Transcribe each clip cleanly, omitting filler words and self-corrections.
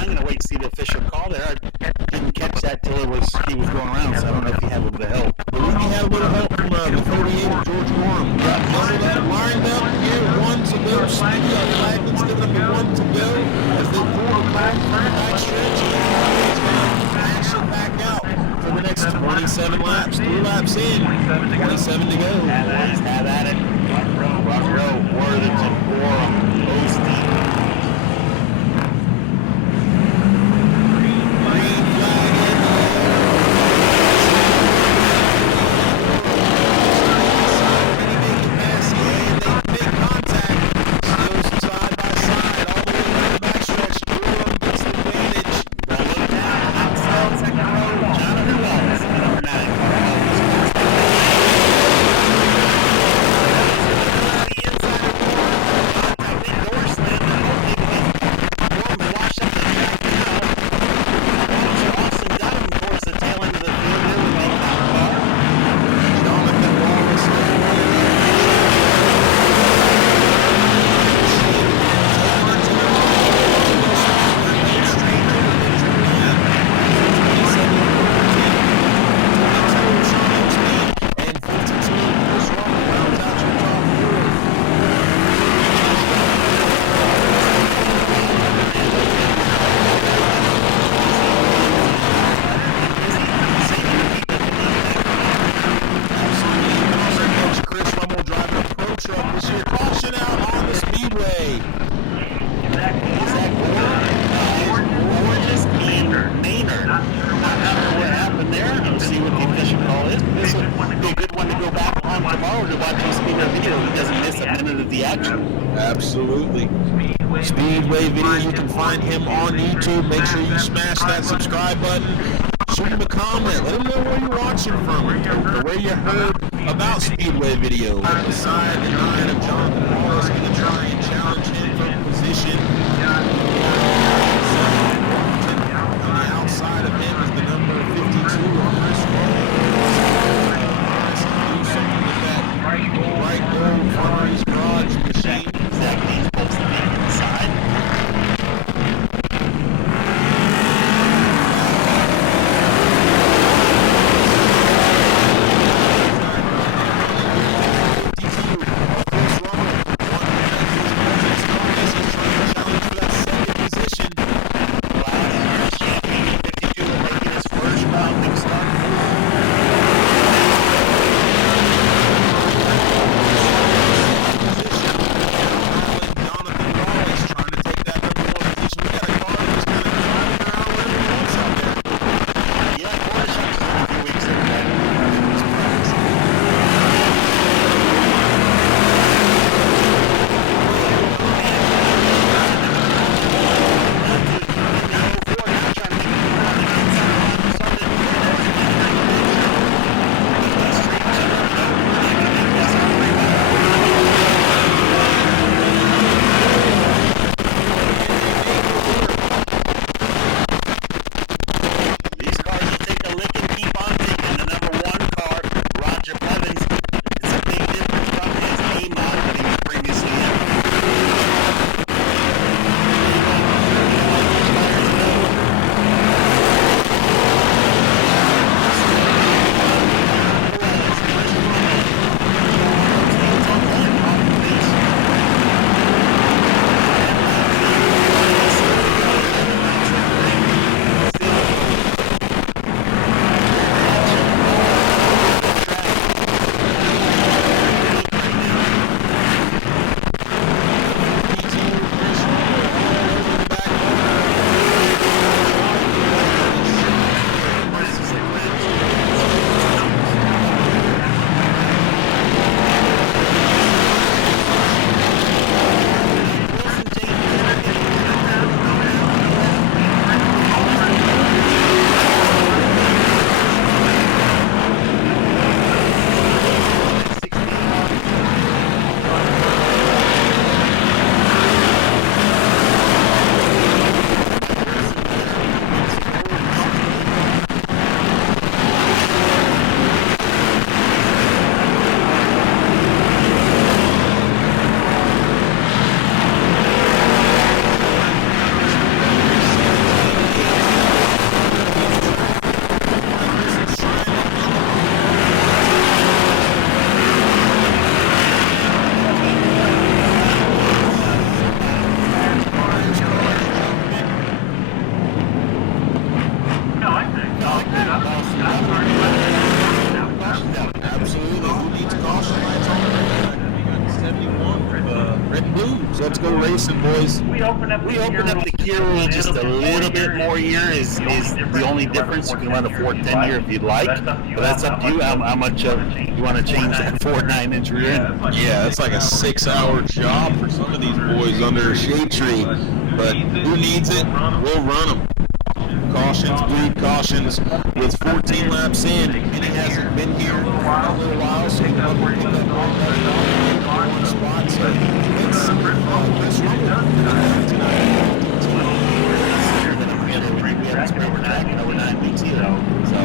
I'm going to wait to see the official call there. I didn't catch that till he was going around, so I don't know if he had a little bit of help. I believe he had a little help from the 38 of George Gorham. Got muzzled up, lined up, here, one to go. Flagman's giving him the one to go as they pull the back stretch. He's going to pass it back out for the next 27 laps. 3 laps in, 27 to go. Boys, have at it. Rough row, Worthington, Gorham, Osteen. Absolutely. Speedway videos, you can find him on YouTube. Make sure you smash that subscribe button. Shoot him a comment. Let him know where you're watching from or where you heard about Speedway video. Beside the 9 of Jonathan Wallace, going to try and challenge him for position. On the outside of him is the number 52 on this one. Do something with that bright gold Farmer's Garage machine. Exactly, he's supposed to be inside. So let's go racing, boys. We open up the gear rule just a little bit more here is the only difference. You can run a 410 here if you'd like, but that's up to you how much you want to change that 4.9-inch rear end. Yeah, that's like a 6-hour job for some of these boys under a shade tree, but who needs it? We'll run them. Cautions, bleed cautions. With 14 laps in, Kenny hasn't been here in a little while, so we're going to pick up all that one spot. So it's Chris Rumble tonight. We're not BTO, so.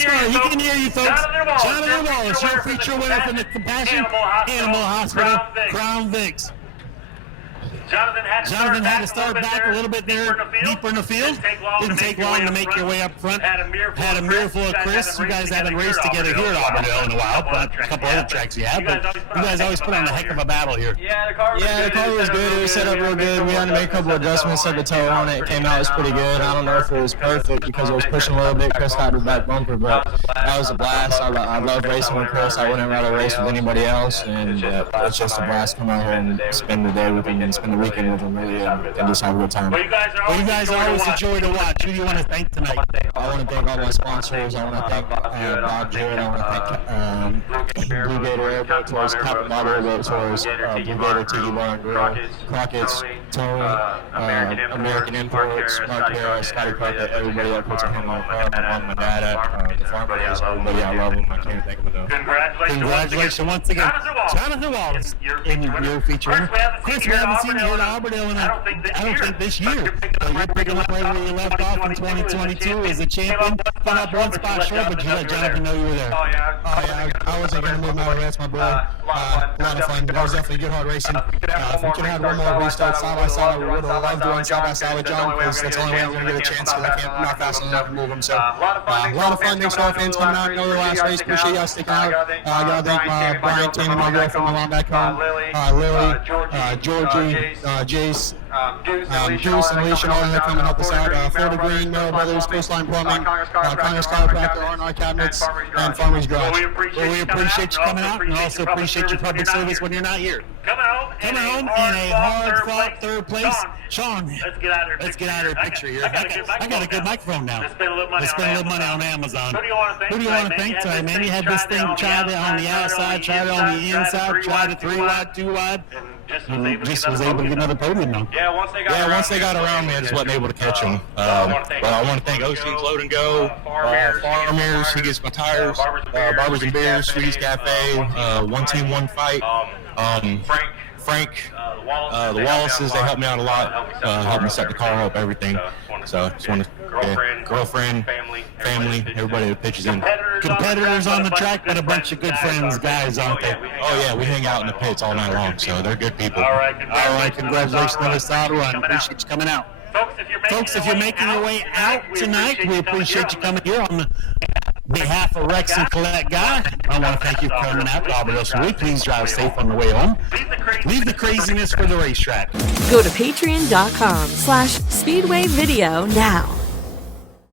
He can hear you, folks. Jonathan Wallace, your feature winner from the Compassion Animal Hospital, Crown Vics. Jonathan had to start back a little bit there, deeper in the field. Didn't take long to make your way up front. Had a mirror full of Chris. You guys haven't raced together here at Auburndale in a while, but a couple other tracks you have. But you guys always put on a heck of a battle here. Yeah, the car was good. It was set up real good. We had to make a couple adjustments, set the toe on it. It came out, it was pretty good. I don't know if it was perfect because it was pushing a little bit. Chris had his back bumper, but that was a blast. I love racing with Chris. I wouldn't rather race with anybody else, and it's just a blast to come out here and spend the day with him and spend the weekend with him, really, and just have a good time. Well, you guys are always a joy to watch. Who do you want to thank tonight? I want to thank all my sponsors. I want to thank Bob Jordan. I want to thank Blue Gator Airboat Tours, Captain Bob Airboat Tours, Blue Gator Tiki Bar and Grill, Crockett's, Tony, American Imports, Mark Harris, Scotty Crockett, everybody that puts a hand on the car, my mom, my dad, the farmers, everybody. I love them. I can't thank them enough. Congratulations once again. Jonathan Wallace in your feature. Chris, we haven't seen you here at Auburndale in I don't think this year. But you're picking up right where you left off in 2022 as a champion. Come up one spot short, but you let Jonathan know you were there. Oh yeah, I wasn't going to move my way. That's my boy. A lot of fun. It was definitely good hard racing. If we could have one more restart side by side, we would have loved doing side by side with John because that's the only way I'm going to get a chance because I'm not fast enough to move him. So a lot of fun. Thanks to all fans coming out. Another last race. Appreciate y'all sticking out. I got to thank Brian, Tammy, my girlfriend, my mom back home, Lily, Georgie, Jace, Juice and Alicia, all of them coming help us out. Florida Green, Miller Brothers, Coastline Plumbing, Congress Chiropractor, R&R Cabinets, and Farmers Garage. Well, we appreciate you coming out and also appreciate your public service when you're not here. Coming home in a hard-fought third place. Sean, let's get out of the picture here. I got a good microphone now. Let's spend a little money on Amazon. Who do you want to thank tonight, man? You had this thing tried it on the outside, tried it on the inside, tried it 3 wide, 2 wide. Just was able to get another podium now. Yeah, once they got around me, I just wasn't able to catch them. But I want to thank Ocean's Load and Go, Farmers, he gets my tires, Barbers and Beers, Sweeties Cafe, One Team One Fight, Frank, the Wallaces, they helped me out a lot, helped me set the car up, everything. So I just want to girlfriend, family, everybody that pitches in. Competitors on the track, but a bunch of good friends, guys, aren't they? Oh yeah, we hang out in the pits all night long, so they're good people. All right, congratulations on this auto run. Appreciate you coming out. Folks, if you're making your way out tonight, we appreciate you coming here on behalf of Rex and Colette Guy. I want to thank you for coming out to Auburndale Speedway. Please drive safe on the way home. Leave the craziness for the racetrack. Go to patreon.com/Speedway Video now.